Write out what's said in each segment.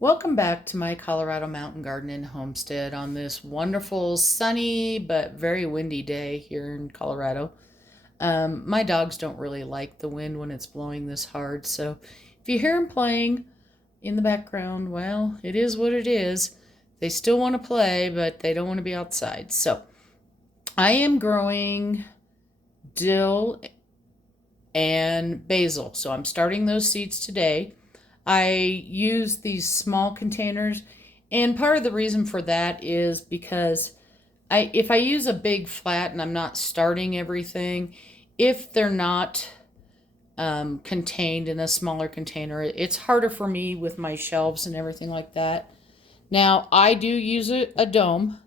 Welcome back to my Colorado Mountain Garden and Homestead on this wonderful, sunny, but very windy day here in Colorado. My dogs don't really like the wind when it's blowing this hard, so if you hear them playing in the background, well, it is what it is. They still want to play, but they don't want to be outside. So I am growing dill and basil, so I'm starting those seeds today. I use these small containers, and part of the reason for that is because if I use a big flat and I'm not starting everything, if they're not contained in a smaller container, it's harder for me with my shelves and everything like that. Now, I do use a dome,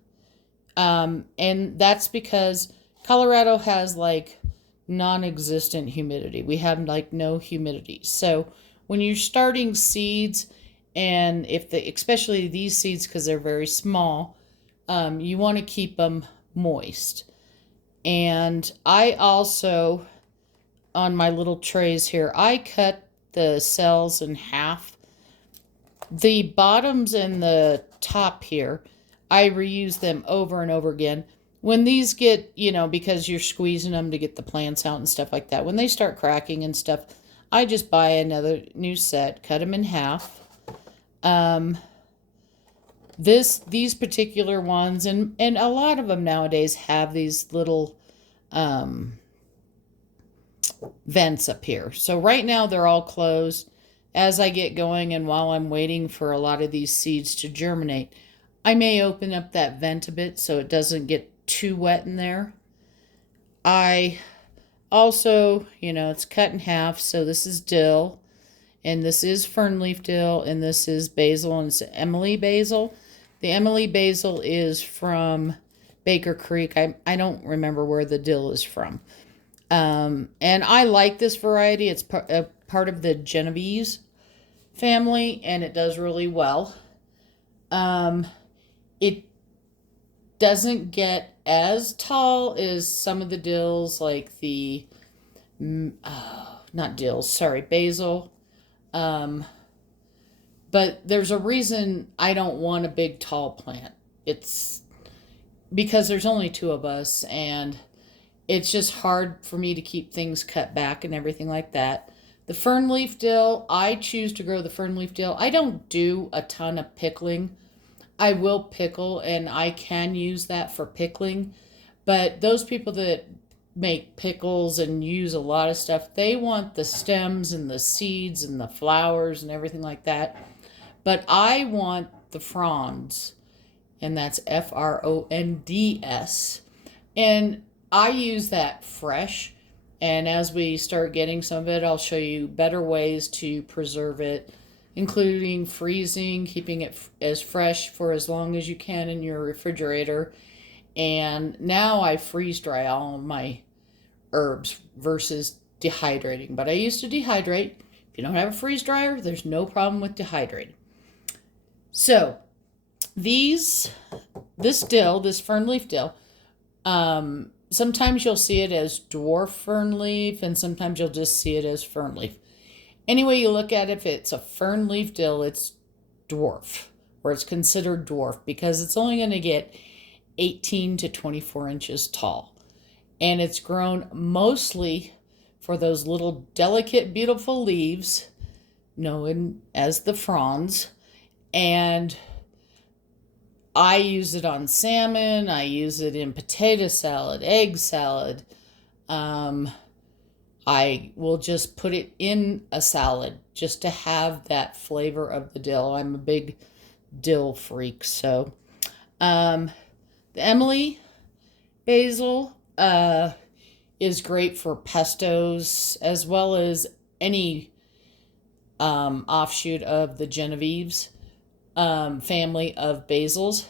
and that's because Colorado has like non-existent humidity. We have like no humidity. So when you're starting seeds, and especially these seeds, because they're very small, you want to keep them moist. And I also, on my little trays here, I cut the cells in half. The bottoms and the top here, I reuse them over and over again. When these get, because you're squeezing them to get the plants out and stuff like that, when they start cracking and stuff, I just buy another new set, cut them in half. These particular ones, and a lot of them nowadays have these little vents up here. So right now they're all closed. As I get going and while I'm waiting for a lot of these seeds to germinate, I may open up that vent a bit so it doesn't get too wet in there. I also, it's cut in half. So this is dill, and this is fernleaf dill, and this is basil, and it's Emily basil. The Emily basil is from Baker Creek. I don't remember where the dill is from. And I like this variety. It's part of the Genovese family, and it does really well. It doesn't get as tall as some of the dills, like the not dills, sorry, basil. But there's a reason I don't want a big tall plant. It's because there's only two of us, and it's just hard for me to keep things cut back and everything like that. The fernleaf dill, I choose to grow the fernleaf dill. I don't do a ton of pickling. I will pickle, and I can use that for pickling. But those people that make pickles and use a lot of stuff, they want the stems and the seeds and the flowers and everything like that. But I want the fronds, and that's Fronds. And I use that fresh. And as we start getting some of it, I'll show you better ways to preserve it, including freezing, keeping it as fresh for as long as you can in your refrigerator. And now I freeze dry all of my herbs versus dehydrating. But I used to dehydrate. If you don't have a freeze dryer, there's no problem with dehydrating. So this fernleaf dill, sometimes you'll see it as dwarf fernleaf, and sometimes you'll just see it as fernleaf. Any way you look at it, if it's a fernleaf dill, it's dwarf, or it's considered dwarf, because it's only going to get 18 to 24 inches tall. And it's grown mostly for those little delicate, beautiful leaves, known as the fronds. And I use it on salmon. I use it in potato salad, egg salad. I will just put it in a salad just to have that flavor of the dill. I'm a big dill freak. So the Emily basil is great for pestos, as well as any offshoot of the Genovese family of basils.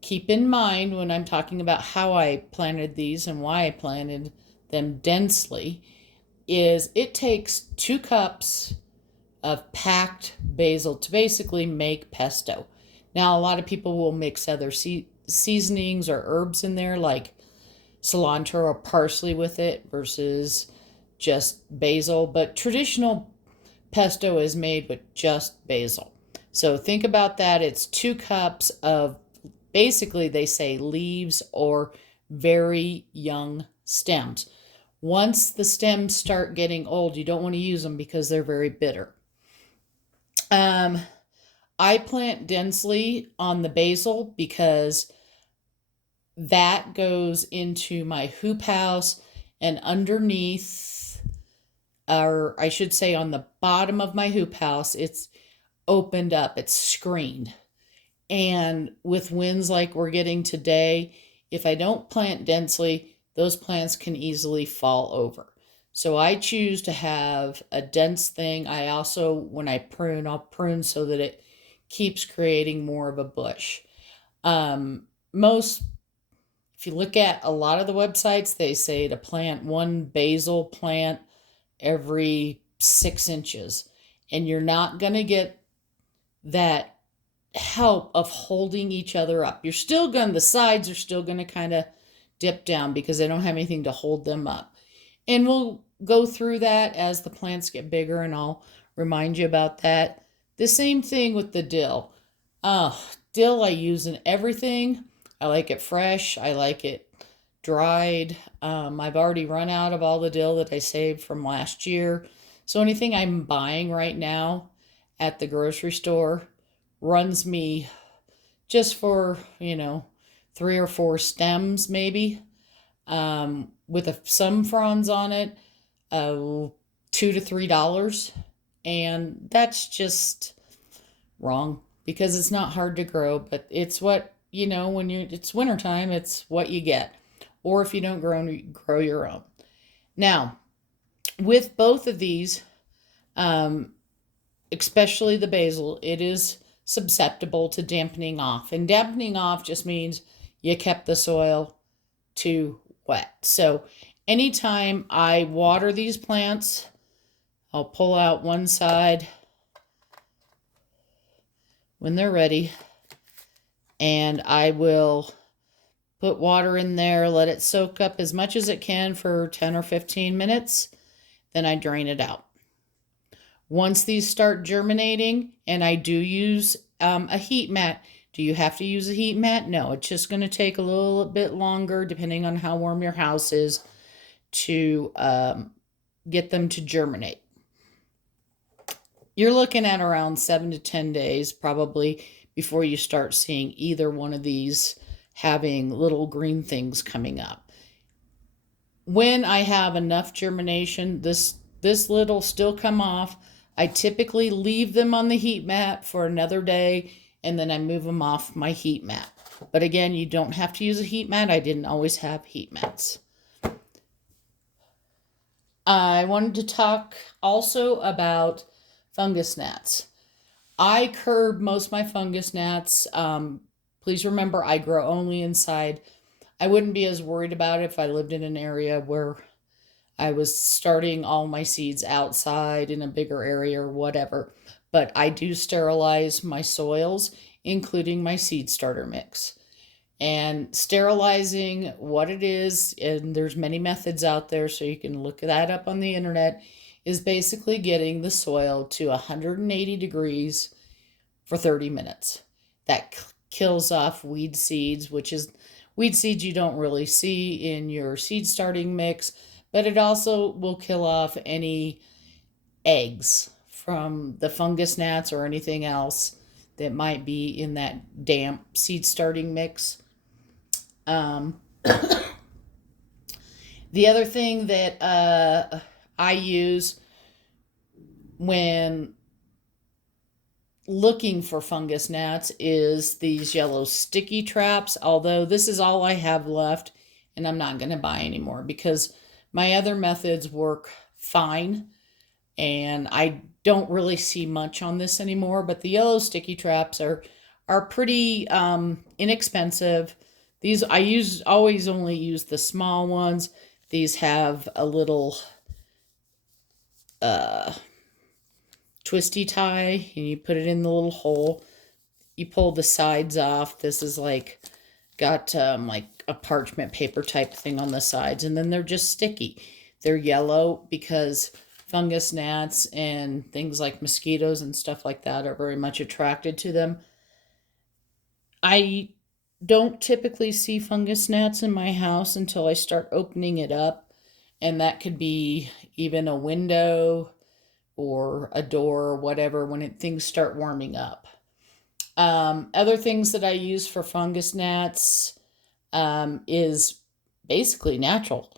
Keep in mind when I'm talking about how I planted these and why I planted them densely, is it takes 2 cups of packed basil to basically make pesto. Now, a lot of people will mix other seasonings or herbs in there, like cilantro or parsley with it versus just basil, but traditional pesto is made with just basil. So think about that. It's 2 cups of, basically, they say leaves or very young stems. Once the stems start getting old, you don't want to use them because they're very bitter. Um, I plant densely on the basil because that goes into my hoop house, and underneath, or I should say on the bottom of my hoop house, it's opened up, it's screened. And with winds like we're getting today, if I don't plant densely, those plants can easily fall over. So I choose to have a dense thing. I also, when I prune, I'll prune so that it keeps creating more of a bush. Most, if you look at a lot of the websites, they say to plant one basil plant every 6 inches. And you're not going to get that help of holding each other up. You're still going, the sides are still going to kind of dip down because they don't have anything to hold them up. And we'll go through that as the plants get bigger, and I'll remind you about that. The same thing with the dill. Dill I use in everything. I like it fresh. I like it dried. I've already run out of all the dill that I saved from last year. So anything I'm buying right now at the grocery store runs me just for, 3 or 4 stems maybe, with some fronds on it, $2 to $3. And that's just wrong because it's not hard to grow, but it's what, when it's wintertime, it's what you get. Or if you don't grow your own. Now, with both of these, especially the basil, it is susceptible to dampening off. And dampening off just means you kept the soil too wet. So anytime I water these plants, I'll pull out one side when they're ready, and I will put water in there, let it soak up as much as it can for 10 or 15 minutes. Then I drain it out. Once these start germinating, and I do use a heat mat. Do you have to use a heat mat? No, it's just going to take a little bit longer depending on how warm your house is to get them to germinate. You're looking at around 7 to 10 days probably before you start seeing either one of these having little green things coming up. When I have enough germination, this little still come off. I typically leave them on the heat mat for another day, and then I move them off my heat mat. But again, you don't have to use a heat mat. I didn't always have heat mats. I wanted to talk also about fungus gnats. I curb most of my fungus gnats. Please remember, I grow only inside. I wouldn't be as worried about it if I lived in an area where I was starting all my seeds outside in a bigger area or whatever. But I do sterilize my soils, including my seed starter mix. And sterilizing, what it is, and there's many methods out there, so you can look that up on the internet, is basically getting the soil to 180 degrees for 30 minutes. That kills off weed seeds, which is weed seeds you don't really see in your seed starting mix, but it also will kill off any eggs from the fungus gnats or anything else that might be in that damp seed starting mix. The other thing that I use when looking for fungus gnats is these yellow sticky traps, although this is all I have left and I'm not going to buy anymore because my other methods work fine and I don't really see much on this anymore. But the yellow sticky traps are pretty inexpensive. These always only use the small ones. These have a little twisty tie, and you put it in the little hole. You pull the sides off. This is got like a parchment paper type thing on the sides, and then they're just sticky. They're yellow because fungus gnats and things like mosquitoes and stuff like that are very much attracted to them. I don't typically see fungus gnats in my house until I start opening it up, and that could be even a window or a door or whatever when things start warming up. Other things that I use for fungus gnats is basically natural.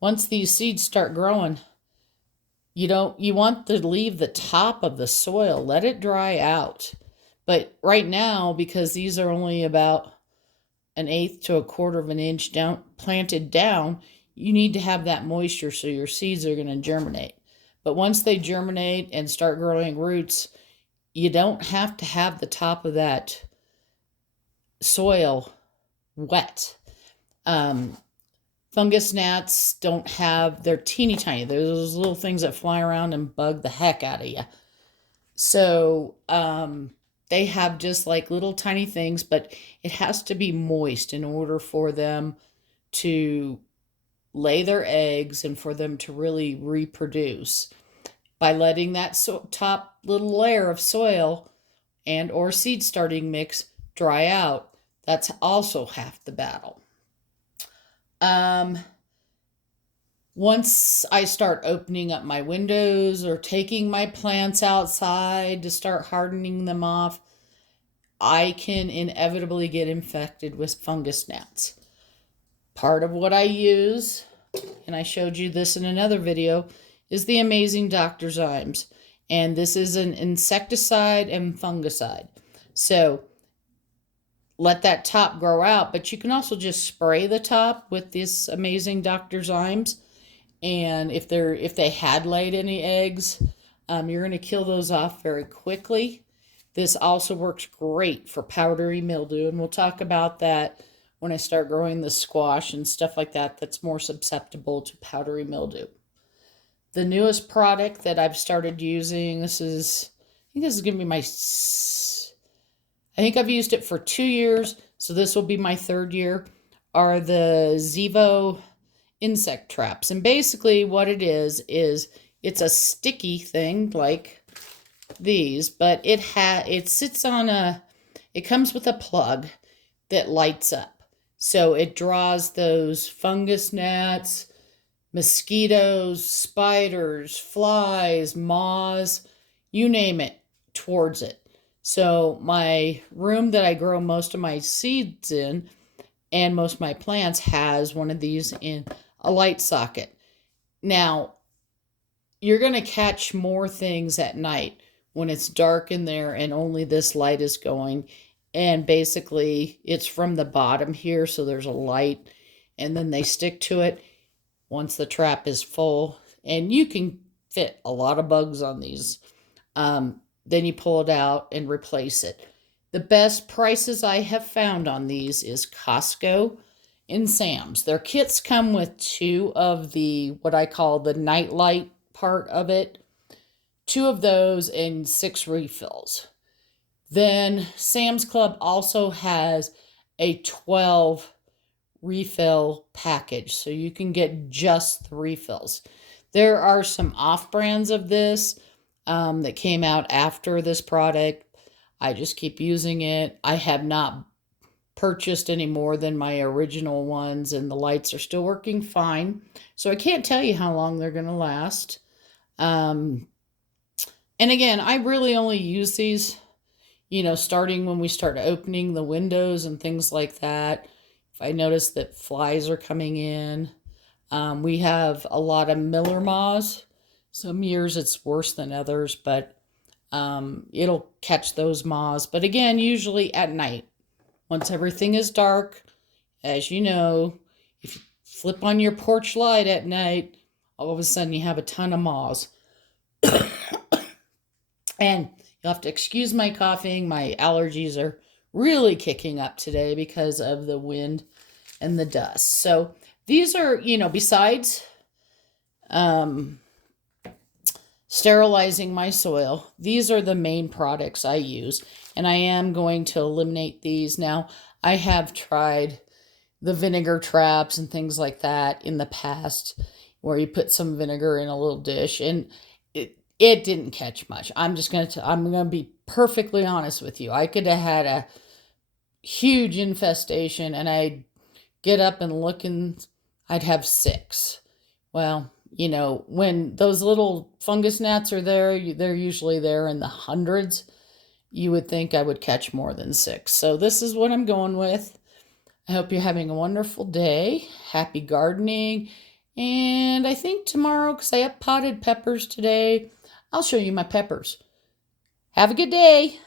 Once these seeds start growing, you want to leave the top of the soil, let it dry out. But right now, because these are only about an eighth to a quarter of an inch down planted down, you need to have that moisture so your seeds are going to germinate. But once they germinate and start growing roots, you don't have to have the top of that soil wet. Fungus gnats don't have, they're teeny tiny. They're those little things that fly around and bug the heck out of you. So they have just like little tiny things, but it has to be moist in order for them to lay their eggs and for them to really reproduce. By letting that top little layer of soil and or seed starting mix dry out, that's also half the battle. Once I start opening up my windows or taking my plants outside to start hardening them off, I can inevitably get infected with fungus gnats. Part of what I use, and I showed you this in another video, is the amazing Dr. Zymes. And this is an insecticide and fungicide. So let that top grow out, but you can also just spray the top with this amazing Dr. Zymes. And if they had laid any eggs, you're going to kill those off very quickly. This also works great for powdery mildew, and we'll talk about that when I start growing the squash and stuff like that that's more susceptible to powdery mildew. The newest product that I've started using, I think this is going to be I think I've used it for 2 years, so this will be my 3rd year, are the Zevo insect traps. And basically what it is it's a sticky thing like these, but it comes with a plug that lights up. So it draws those fungus gnats, mosquitoes, spiders, flies, moths, you name it, towards it. So my room that I grow most of my seeds in and most of my plants has one of these in a light socket. Now, you're going to catch more things at night when it's dark in there and only this light is going. And basically, it's from the bottom here, so there's a light, and then they stick to it once the trap is full. And you can fit a lot of bugs on these. Then you pull it out and replace it. The best prices I have found on these is Costco and Sam's. Their kits come with 2 of the, what I call the nightlight part of it, 2 of those and 6 refills. Then Sam's Club also has a 12 refill package, so you can get just the refills. There are some off-brands of this that came out after this product. I just keep using it. I have not purchased any more than my original ones, and the lights are still working fine. So I can't tell you how long they're going to last. And again, I really only use these, starting when we start opening the windows and things like that. If I notice that flies are coming in, we have a lot of miller moths. Some years it's worse than others, but it'll catch those moths. But again, usually at night, once everything is dark, as you know, if you flip on your porch light at night, all of a sudden you have a ton of moths. And you'll have to excuse my coughing. My allergies are really kicking up today because of the wind and the dust. So these are, besides sterilizing my soil, these are the main products I use. And I am going to eliminate these. Now, I have tried the vinegar traps and things like that in the past, where you put some vinegar in a little dish. And it didn't catch much. I'm gonna be perfectly honest with you. I could have had a huge infestation, and I'd get up and look, and I'd have six. Well, when those little fungus gnats are there, they're usually there in the hundreds. You would think I would catch more than six. So this is what I'm going with. I hope you're having a wonderful day. Happy gardening. And I think tomorrow, because I have potted peppers today, I'll show you my peppers. Have a good day.